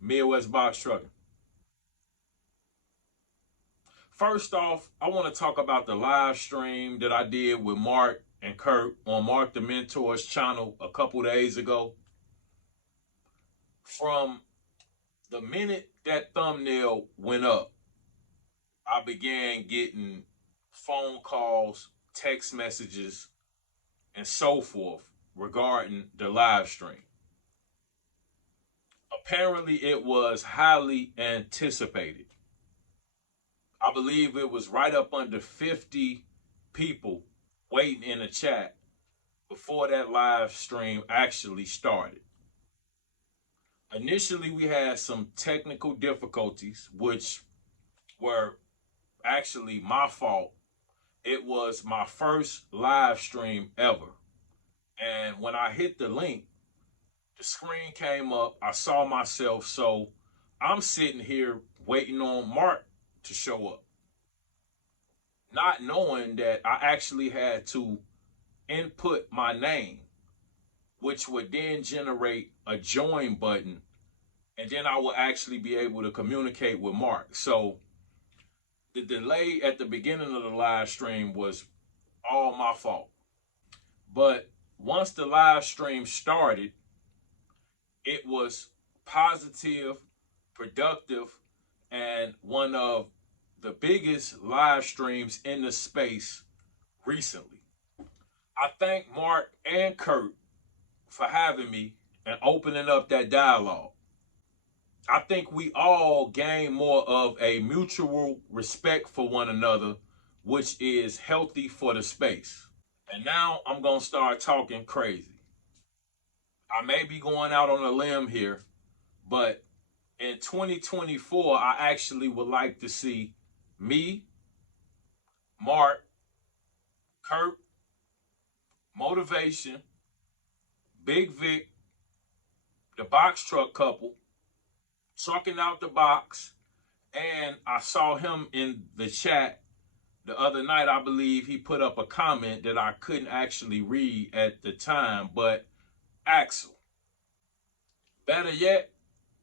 Midwest Box Trucking. First off, I want to talk about the live stream that I did with Mark and Kurt on Mark the Mentor's channel a couple days ago. From the minute that thumbnail went up, I began getting phone calls, text messages, and so forth regarding the live stream. Apparently, it was highly anticipated. I believe it was right up under 50 people waiting in the chat before that live stream actually started. Initially, we had some technical difficulties, which were actually my fault. It was my first live stream ever. And when I hit the link, the screen came up. I saw myself. So I'm sitting here waiting on Mark to show up, not knowing that I actually had to input my name, which would then generate a join button, and then I will actually be able to communicate with Mark. So the delay at the beginning of the live stream was all my fault. But once the live stream started, it was positive, productive, and one of the biggest live streams in the space recently. I thank Mark and Kurt for having me and opening up that dialogue. I think we all gain more of a mutual respect for one another, which is healthy for the space. And now I'm going to start talking crazy. I may be going out on a limb here, but in 2024, I actually would like to see me, Mark, Kurt, Motivation, Big Vic, the box truck couple, trucking out the box, and I saw him in the chat the other night. I believe he put up a comment that I couldn't actually read at the time, but Axel. Better yet,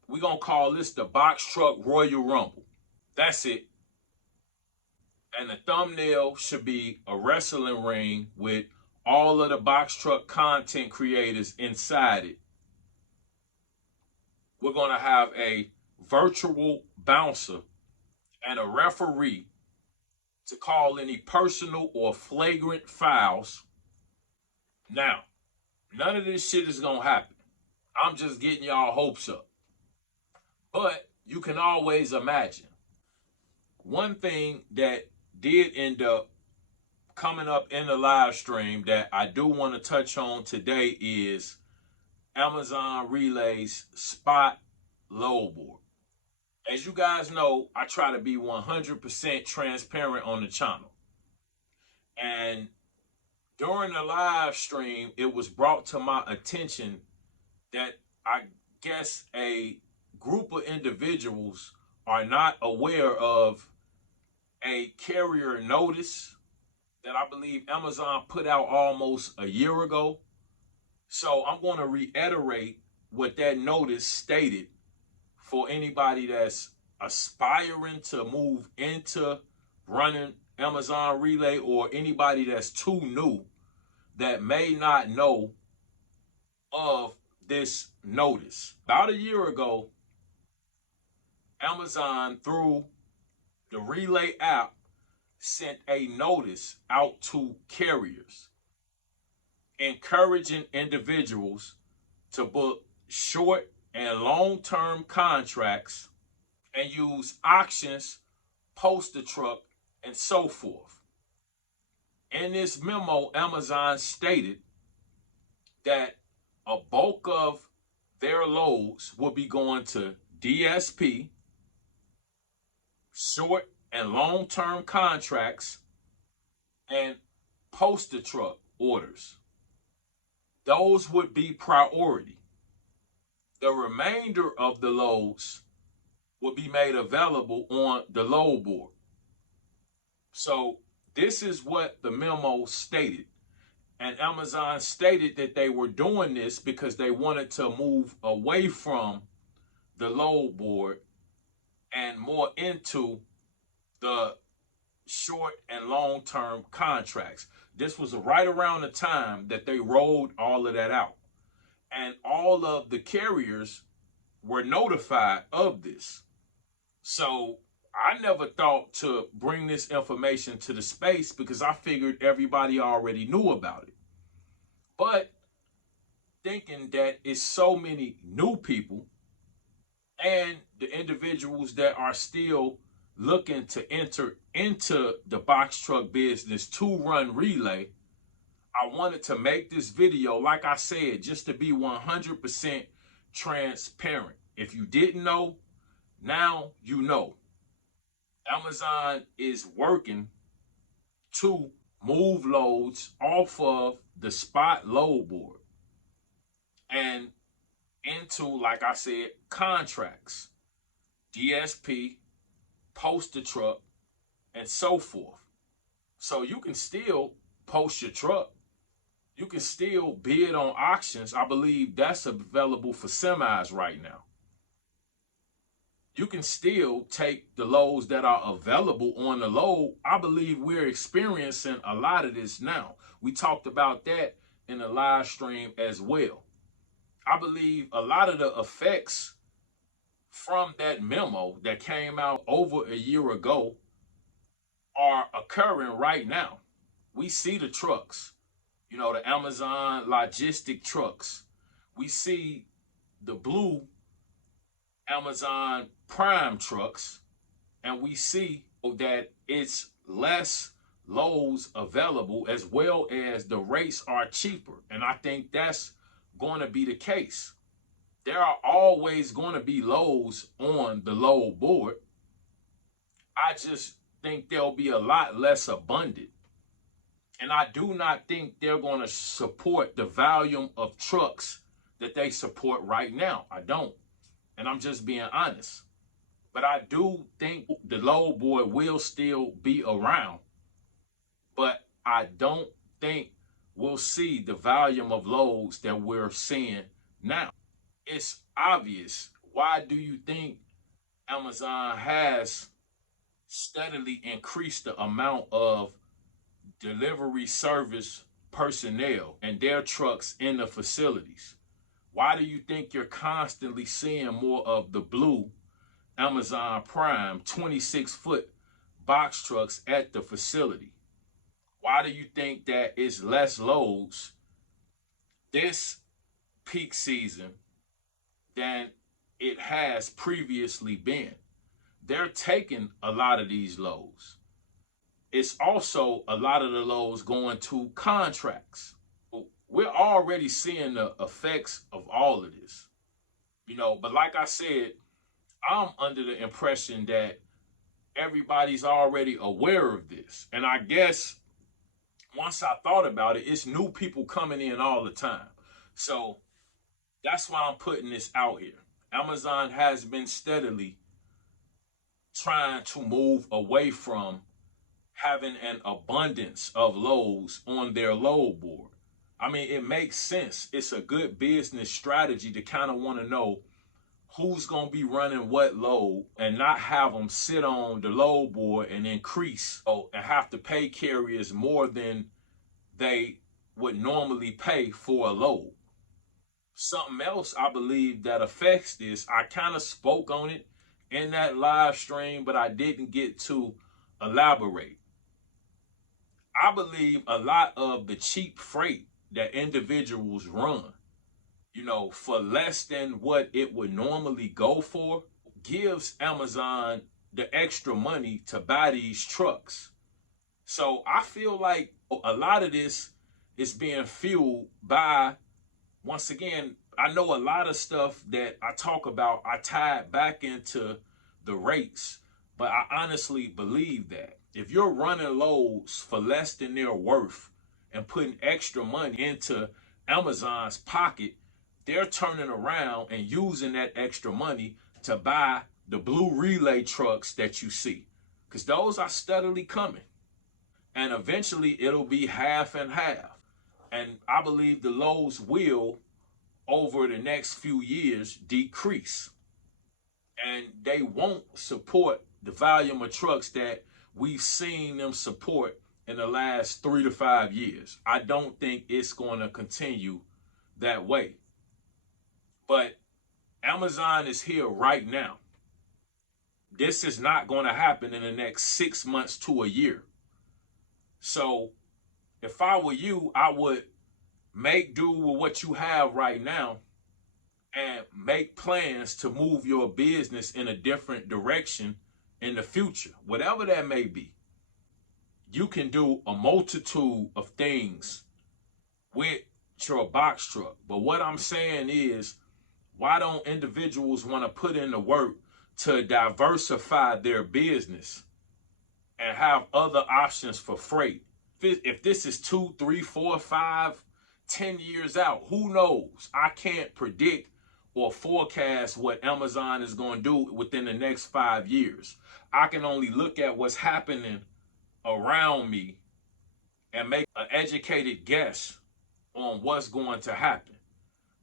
we're going to call this the Box Truck Royal Rumble. That's it. And the thumbnail should be a wrestling ring with all of the box truck content creators inside it. We're going to have a virtual bouncer and a referee to call any personal or flagrant fouls. Now, none of this shit is going to happen. I'm just getting y'all hopes up. But you can always imagine. One thing that did end up coming up in the live stream that I do want to touch on today is Amazon Relay's spot load board. As you guys know, I try to be 100% transparent on the channel. And during the live stream, it was brought to my attention that I guess a group of individuals are not aware of a carrier notice that I believe Amazon put out almost a year ago. So I'm going to reiterate what that notice stated for anybody that's aspiring to move into running Amazon Relay, or anybody that's too new that may not know of this notice. About a year ago, Amazon, through the Relay app, sent a notice out to carriers encouraging individuals to book short and long-term contracts and use auctions, post a truck, and so forth. In this memo, Amazon stated that a bulk of their loads will be going to DSP, short and long-term contracts, and poster truck orders. Those would be priority. The remainder of the loads will be made available on the load board. So this is what the memo stated. And Amazon stated that they were doing this because they wanted to move away from the load board and more into the short and long term contracts. This was right around the time that they rolled all of that out. And all of the carriers were notified of this. So I never thought to bring this information to the space because I figured everybody already knew about it. But thinking that it's so many new people and the individuals that are still looking to enter into the box truck business to run relay, I wanted to make this video, like I said, just to be 100% transparent. If you didn't know, now you know. Amazon is working to move loads off of the spot load board and into, like I said, contracts, DSP, post a truck, and so forth. So you can still post your truck. You can still bid on auctions. I believe that's available for semis right now. You can still take the loads that are available on the load. I believe we're experiencing a lot of this now. We talked about that in the live stream as well. I believe a lot of the effects from that memo that came out over a year ago are occurring right now. We see the trucks, the Amazon logistic trucks. We see the blue Amazon Prime trucks, and we see that it's less loads available as well as the rates are cheaper. And I think that's going to be the case. There are always going to be loads on the load board. I just think they'll be a lot less abundant. And I do not think they're going to support the volume of trucks that they support right now. I don't. And I'm just being honest. But I do think the load board will still be around. But I don't think we'll see the volume of loads that we're seeing now. It's obvious. Why do you think Amazon has steadily increased the amount of delivery service personnel and their trucks in the facilities? Why do you think you're constantly seeing more of the blue Amazon Prime 26-foot box trucks at the facility? Why do you think that it's less loads this peak season than it has previously been? They're taking a lot of these loads. It's also a lot of the loads going to contracts. We're already seeing the effects of all of this, but like I said, I'm under the impression that everybody's already aware of this. And I guess once I thought about it, it's new people coming in all the time. So that's why I'm putting this out here. Amazon has been steadily trying to move away from having an abundance of loads on their load board. I mean, it makes sense. It's a good business strategy to kind of want to know who's going to be running what load and not have them sit on the load board and increase and have to pay carriers more than they would normally pay for a load. Something else I believe that affects this, I kind of spoke on it in that live stream, but I didn't get to elaborate. I believe a lot of the cheap freight that individuals run, for less than what it would normally go for, gives Amazon the extra money to buy these trucks. So I feel like a lot of this is being fueled by, once again, I know a lot of stuff that I talk about, I tie it back into the rates, but I honestly believe that if you're running loads for less than their worth and putting extra money into Amazon's pocket, they're turning around and using that extra money to buy the blue relay trucks that you see, because those are steadily coming. And eventually it'll be half and half. And I believe the loads will, over the next few years, decrease. and they won't support the volume of trucks that we've seen them support in the last 3 to 5 years. I don't think it's going to continue that way. But Amazon is here right now. This is not going to happen in the next 6 months to a year. So if I were you, I would make do with what you have right now and make plans to move your business in a different direction in the future, whatever that may be. You can do a multitude of things with your box truck. But what I'm saying is, why don't individuals want to put in the work to diversify their business and have other options for freight? If this is 2, 3, 4, 5, 10 years out, who knows? I can't predict or forecast what Amazon is going to do within the next 5 years. I can only look at what's happening around me and make an educated guess on what's going to happen.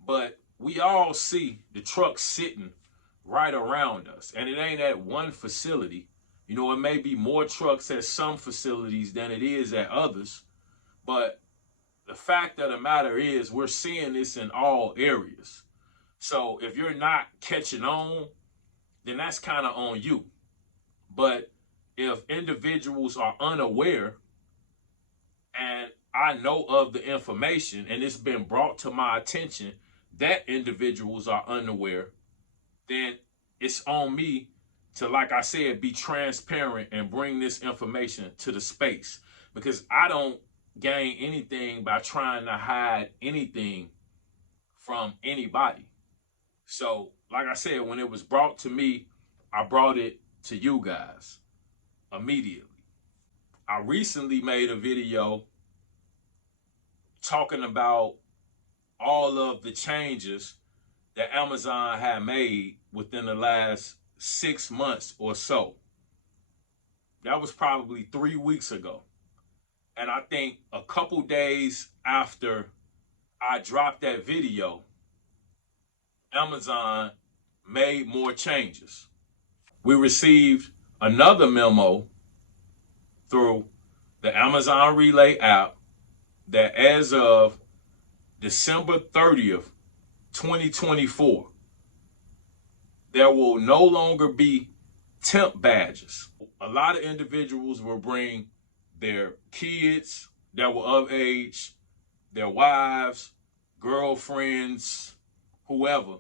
But we all see the trucks sitting right around us, and it ain't at one facility. You know, it may be more trucks at some facilities than it is at others, but the fact of the matter is we're seeing this in all areas. So if you're not catching on, then that's kind of on you. But if individuals are unaware, and I know of the information and it's been brought to my attention that individuals are unaware, then it's on me to, like I said, be transparent and bring this information to the space, because I don't gain anything by trying to hide anything from anybody. So, like I said, when it was brought to me, I brought it to you guys immediately. I recently made a video talking about all of the changes that Amazon had made within the last 6 months or so. That was probably 3 weeks ago. And I think a couple days after I dropped that video, Amazon made more changes. We received another memo through the Amazon Relay app that as of December 30th, 2024, there will no longer be temp badges. A lot of individuals will bring their kids that were of age, their wives, girlfriends, whoever,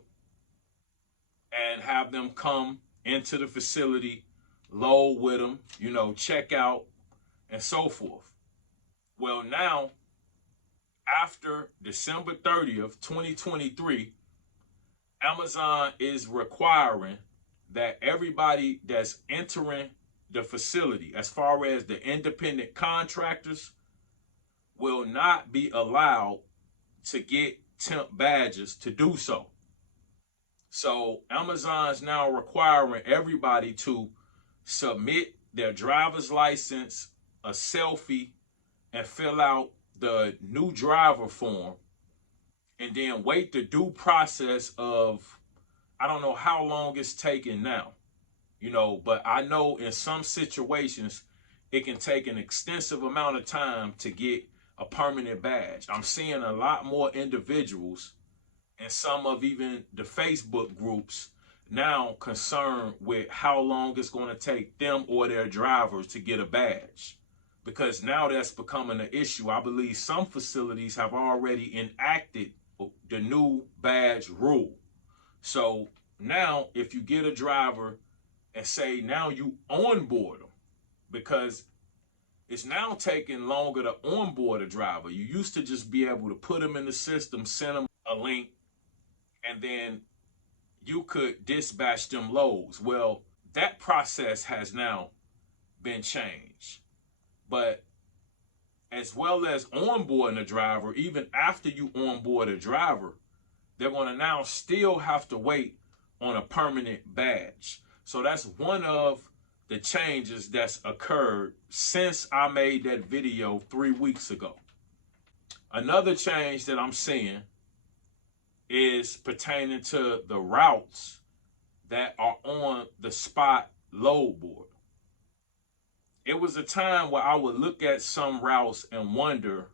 and have them come into the facility, load with them, check out, and so forth. Well, now, after December 30th, 2023, Amazon is requiring that everybody that's entering the facility, as far as the independent contractors, will not be allowed to get temp badges to do so. So Amazon's now requiring everybody to submit their driver's license, a selfie, and fill out the new driver form, and then wait the due process of, I don't know how long it's taking now, but I know in some situations it can take an extensive amount of time to get a permanent badge. I'm seeing a lot more individuals and some of even the Facebook groups now concerned with how long it's going to take them or their drivers to get a badge, because now that's becoming an issue. I believe some facilities have already enacted the new badge rule. So now if you get a driver and say now you onboard them, because it's now taking longer to onboard a driver. You used to just be able to put them in the system, send them a link, and then you could dispatch them loads. Well, that process has now been changed. But as well as onboarding a driver, even after you onboard a driver, they're going to now still have to wait on a permanent badge. So that's one of the changes that's occurred since I made that video 3 weeks ago. Another change that I'm seeing is pertaining to the routes that are on the spot load board. It was a time where I would look at some routes and wonder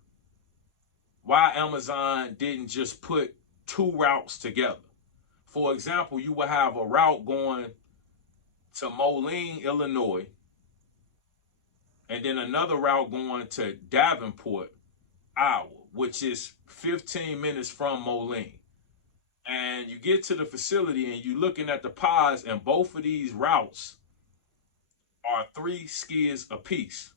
why Amazon didn't just put two routes together. For example, you would have a route going to Moline, Illinois, and then another route going to Davenport, Iowa, which is 15 minutes from Moline. And you get to the facility and you're looking at the pods, and both of these routes are 3 skids apiece.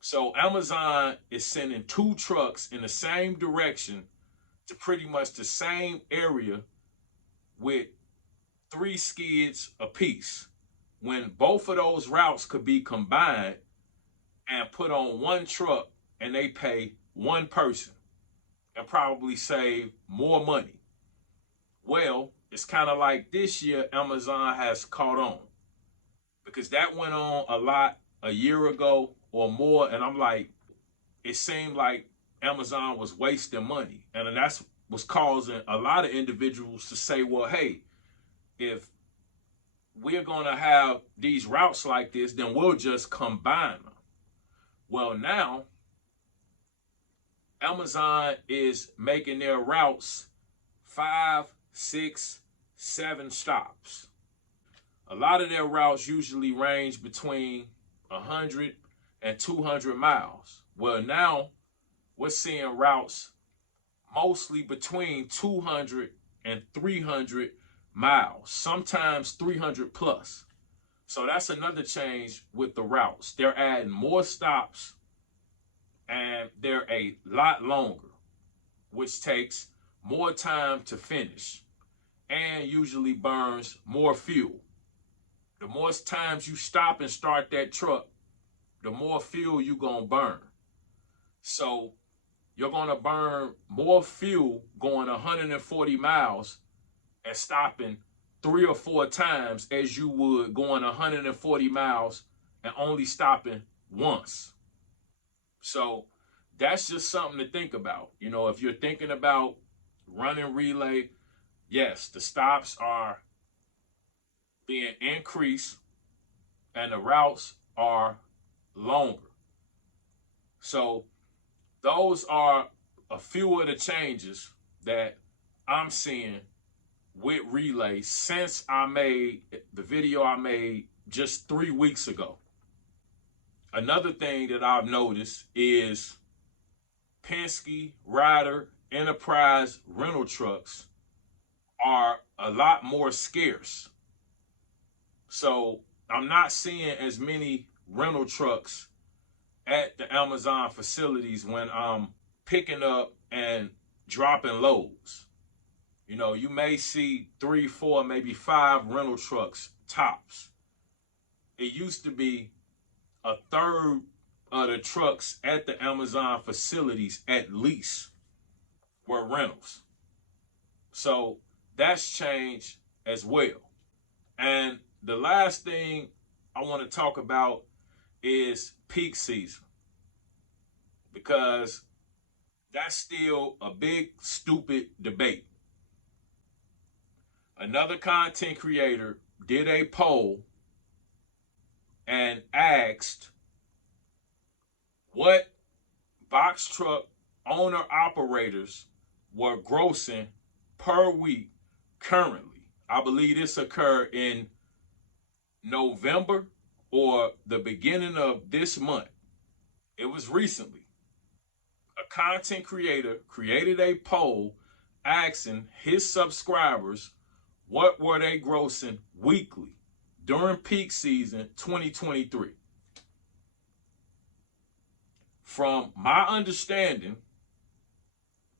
So Amazon is sending 2 trucks in the same direction to pretty much the same area with 3 skids apiece, when both of those routes could be combined and put on one truck, and they pay one person and probably save more money. Well, it's kind of like this year Amazon has caught on, because that went on a lot a year ago or more, and I'm like, it seemed like Amazon was wasting money, and that's what's causing a lot of individuals to say, well, hey, if we're going to have these routes like this, then we'll just combine them. Well, now Amazon is making their routes 5, 6, 7 stops. A lot of their routes usually range between 100 and 200 miles. Well, now we're seeing routes mostly between 200 and 300 miles, sometimes 300 plus. So that's another change with the routes. They're adding more stops, and they're a lot longer, which takes more time to finish and usually burns more fuel. The more times you stop and start that truck, the more fuel you're going to burn. So you're going to burn more fuel going 140 miles and stopping 3 or 4 times as you would going 140 miles and only stopping once. So that's just something to think about. You know, if you're thinking about running relay, yes, the stops are being increased and the routes are longer. So those are a few of the changes that I'm seeing with relay since I made the video I made just 3 weeks ago. Another thing that I've noticed is Penske, Ryder, Enterprise rental trucks are a lot more scarce. So I'm not seeing as many rental trucks at the Amazon facilities when I'm picking up and dropping loads. You know, you may see 3, 4, maybe 5 rental trucks tops. It used to be a third of the trucks at the Amazon facilities at least were rentals. So that's changed as well. And the last thing I want to talk about is peak season, because that's still a big, stupid debate. Another content creator did a poll and asked what box truck owner operators were grossing per week currently. I believe this occurred in November or the beginning of this month. It was recently. A content creator created a poll asking his subscribers what were they grossing weekly during peak season 2023. From my understanding,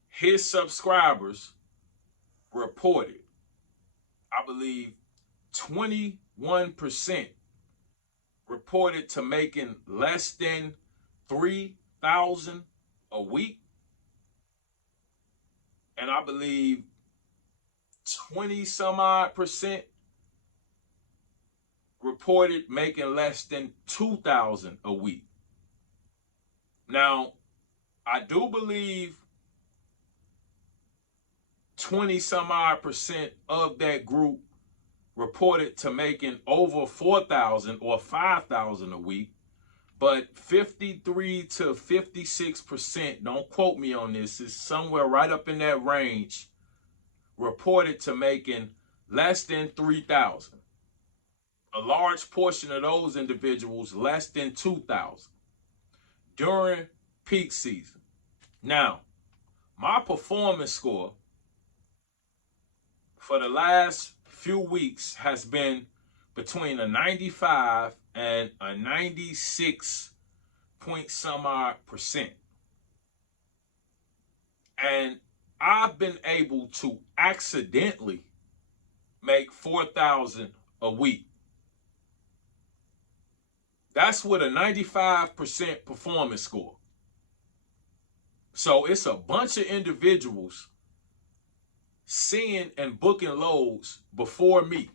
his subscribers reported, I believe 21% reported to making less than $3,000 a week. And I believe 20 some odd percent reported making less than $2,000 a week. Now, I do believe 20 some odd percent of that group reported to making over 4,000 or 5,000 a week, but 53 to 56%, don't quote me on this, is somewhere right up in that range, reported to making less than 3,000. A large portion of those individuals less than 2,000 during peak season. Now, my performance score for the last few weeks has been between a 95 and a 96 point some odd percent. And I've been able to accidentally make 4,000 a week. That's with a 95% performance score. So it's a bunch of individuals seeing and booking loads before me.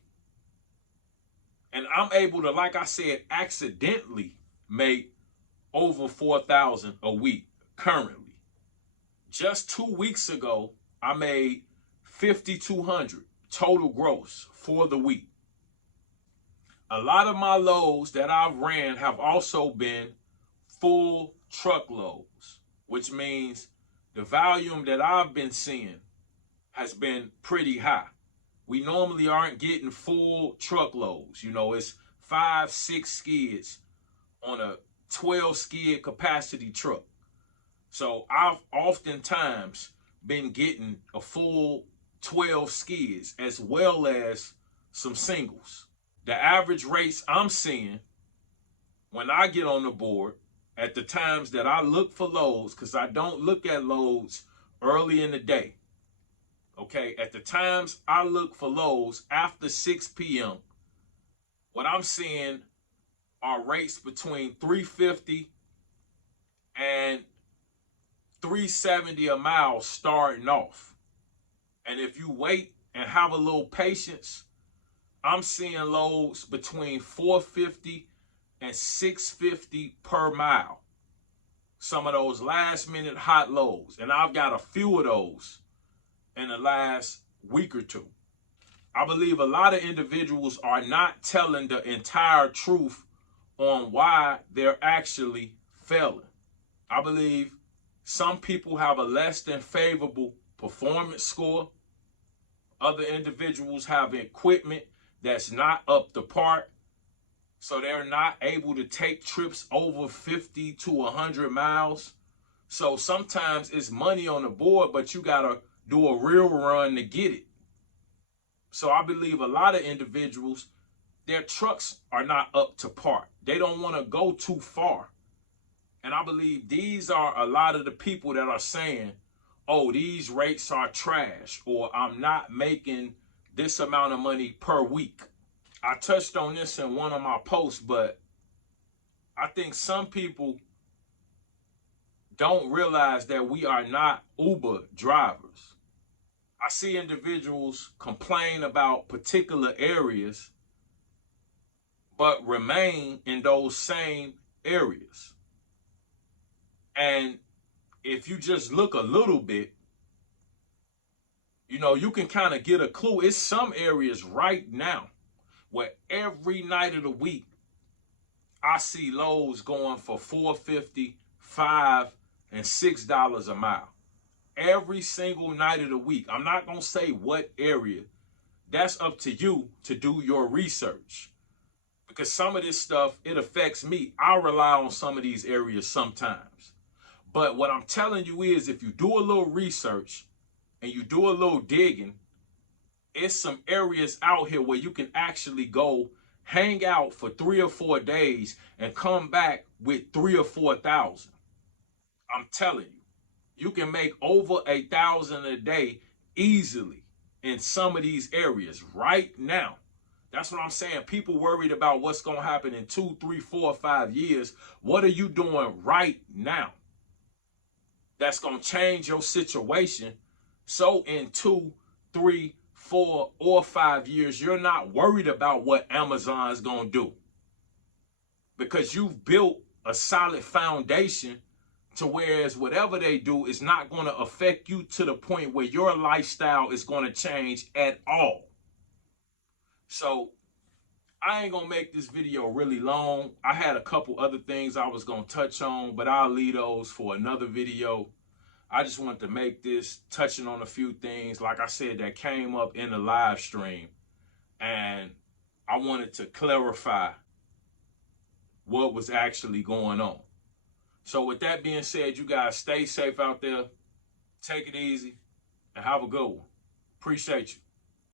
And I'm able to, like I said, accidentally make over 4,000 a week currently. Just 2 weeks ago, I made 5,200 total gross for the week. A lot of my loads that I've ran have also been full truckloads, which means the volume that I've been seeing has been pretty high. We normally aren't getting full truckloads. You know, it's 5-6 skids on a 12 skid capacity truck. So I've oftentimes been getting a full 12 skids as well as some singles. The average rates I'm seeing when I get on the board at the times that I look for loads, because I don't look at loads early in the day. Okay, at the times I look for loads after 6 p.m., what I'm seeing are rates between $350 and $370 a mile starting off. And if you wait and have a little patience, I'm seeing loads between $450 and $650 per mile. Some of those last minute hot loads. And I've got a few of those in the last week or two. I believe a lot of individuals are not telling the entire truth on why they're actually failing. I believe some people have a less than favorable performance score. Other individuals have equipment that's not up to par, so they're not able to take trips over 50 to 100 miles. So sometimes it's money on the board, but you gotta do a real run to get it. So I believe a lot of individuals, their trucks are not up to par. They don't want to go too far. And I believe these are a lot of the people that are saying, oh, these rates are trash, or I'm not making this amount of money per week. I touched on this in one of my posts, but I think some people don't realize that we are not Uber drivers. I see individuals complain about particular areas, but remain in those same areas. And if you just look a little bit, you know, you can kind of get a clue. It's some areas right now where every night of the week, I see loads going for $4.50, $5, and $6 a mile. Every single night of the week. I'm not going to say what area. That's up to you to do your research. Because some of this stuff, it affects me. I rely on some of these areas sometimes. But what I'm telling you is, if you do a little research and you do a little digging, it's some areas out here where you can actually go hang out for 3 or 4 days and come back with 3,000 or 4,000. I'm telling you, you can make over 1,000 a day easily in some of these areas right now. That's what I'm saying. People worried about what's going to happen in 2, 3, 4, 5 years. What are you doing right now that's going to change your situation? So in 2, 3, 4, or 5 years, you're not worried about what Amazon is going to do, because you've built a solid foundation to whereas whatever they do is not going to affect you to the point where your lifestyle is going to change at all. So I ain't gonna make this video really long. I had a couple other things I was gonna touch on, but I'll leave those for another video. I just wanted to make this touching on a few things, like I said, that came up in the live stream. And I wanted to clarify what was actually going on. So with that being said, you guys stay safe out there. Take it easy and have a good one. Appreciate you.